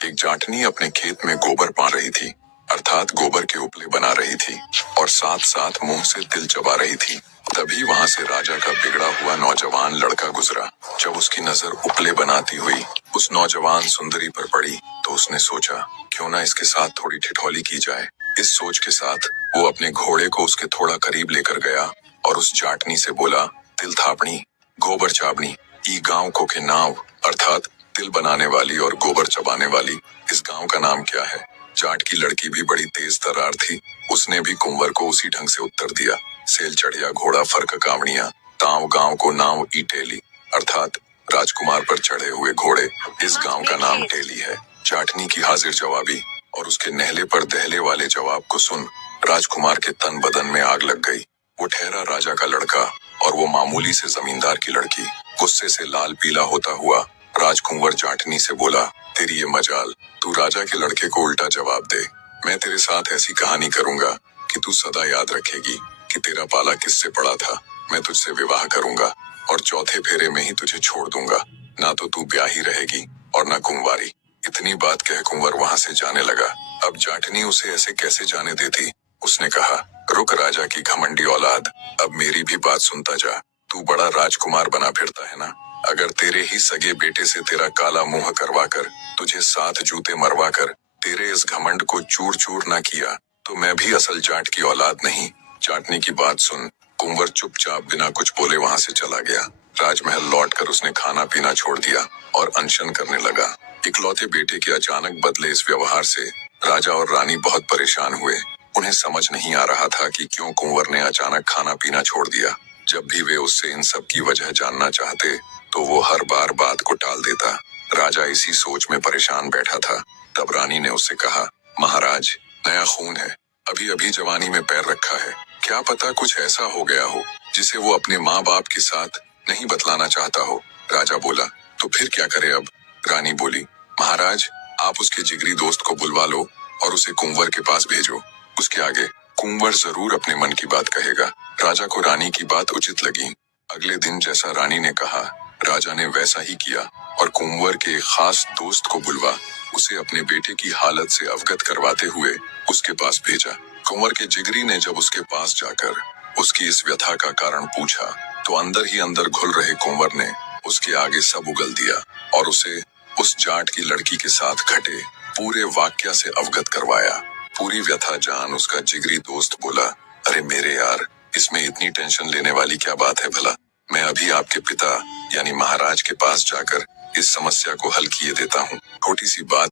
एक जाटनी अपने खेत में गोबर पा रही थी, अर्थात गोबर के उपले बना रही थी और साथ साथ मुंह से तिल चबा रही थी। तभी वहां से राजा का बिगड़ा हुआ नौजवान लड़का गुजरा। जब उसकी नजर उपले बनाती हुई उस नौजवान सुंदरी पर पड़ी तो उसने सोचा, क्यों ना इसके साथ थोड़ी ठिठोली की जाए। इस सोच के साथ वो अपने घोड़े को उसके थोड़ा करीब लेकर गया और उस जाटनी से बोला, तिल थापनी, गोबर चाबनी, ई गांव को के नाव, अर्थात तिल बनाने वाली और गोबर चबाने वाली इस गांव का नाम क्या है। जाट की लड़की भी बड़ी तेज तर्रार थी। उसने भी कुंवर को उसी ढंग से उत्तर दिया, सेल चढ़िया घोड़ा फर्क कावड़िया, ताव गांव को नाव ई टेली, अर्थात राजकुमार पर चढ़े हुए घोड़े इस गांव का नाम टेली है। जाटनी की हाजिर जवाबी और उसके नहले पर दहले वाले जवाब को सुन राजकुमार के तन बदन में आग लग गई। वो ठहरा राजा का लड़का और वो मामूली से जमींदार की लड़की। गुस्से से लाल पीला होता हुआ राजकुंवर जाटनी से बोला, तेरी ये मजाल, तू राजा के लड़के को उल्टा जवाब दे। मैं तेरे साथ ऐसी कहानी करूंगा कि तू सदा याद रखेगी कि तेरा पाला किससे पड़ा था। मैं तुझसे विवाह करूंगा और चौथे फेरे में ही तुझे छोड़ दूंगा। ना तो तू ब्याही रहेगी और ना कुंवारी। इतनी बात कह कुंवर वहां से जाने लगा। अब जाटनी उसे ऐसे कैसे जाने देती। उसने कहा, रुक राजा की घमंडी औलाद, अब मेरी भी बात सुनता जा। तू बड़ा राजकुमार बना फिरता है ना। अगर तेरे ही सगे बेटे से तेरा काला मुंह करवा कर, तुझे 7 जूते मरवा कर तेरे इस घमंड को चूर चूर ना किया तो मैं भी असल जाट की औलाद नहीं। जाटनी की बात सुन कुंवर चुपचाप बिना कुछ बोले वहां से चला गया। राजमहल लौटकर उसने खाना पीना छोड़ दिया और अनशन करने लगा। इकलौते बेटे के अचानक बदले इस व्यवहार से राजा और रानी बहुत परेशान हुए। उन्हें समझ नहीं आ रहा था कि क्यों कुंवर ने अचानक खाना पीना छोड़ दिया। जब भी वे उससे इन सब की वजह जानना चाहते तो वो हर बार बात को टाल देता। राजा इसी सोच में परेशान बैठा था। तब रानी ने उससे कहा, महाराज, नया खून है, अभी अभी जवानी में पैर रखा है, क्या पता कुछ ऐसा हो गया हो जिसे वो अपने माँ बाप के साथ नहीं बतलाना चाहता हो। राजा बोला, तो फिर क्या करे अब। रानी बोली, महाराज, आप उसके जिगरी दोस्त को बुलवा लो और उसे कुंवर के पास भेजो। उसके आगे कुंवर जरूर अपने मन की बात कहेगा। राजा को रानी की बात उचित लगी। अगले दिन जैसा रानी ने कहा, राजा ने वैसा ही किया और कुंवर के एक खास दोस्त को बुलवा उसे अपने बेटे की हालत से अवगत करवाते हुए उसके पास भेजा। कुंवर के जिगरी ने जब उसके पास जाकर उसकी इस व्यथा का कारण पूछा तो अंदर ही अंदर घुल रहे कुंवर ने उसके आगे सब उगल दिया और उसे उस जाट की लड़की के साथ घटे पूरे वाक्या से अवगत करवाया। पूरी व्यथा जान उसका जिगरी दोस्त बोला, अरे मेरे यार, इसमें इतनी टेंशन लेने वाली क्या बात है भला। मैं अभी आपके पिता यानी महाराज के पास जाकर इस समस्या को हल किए देता हूँ। छोटी सी बात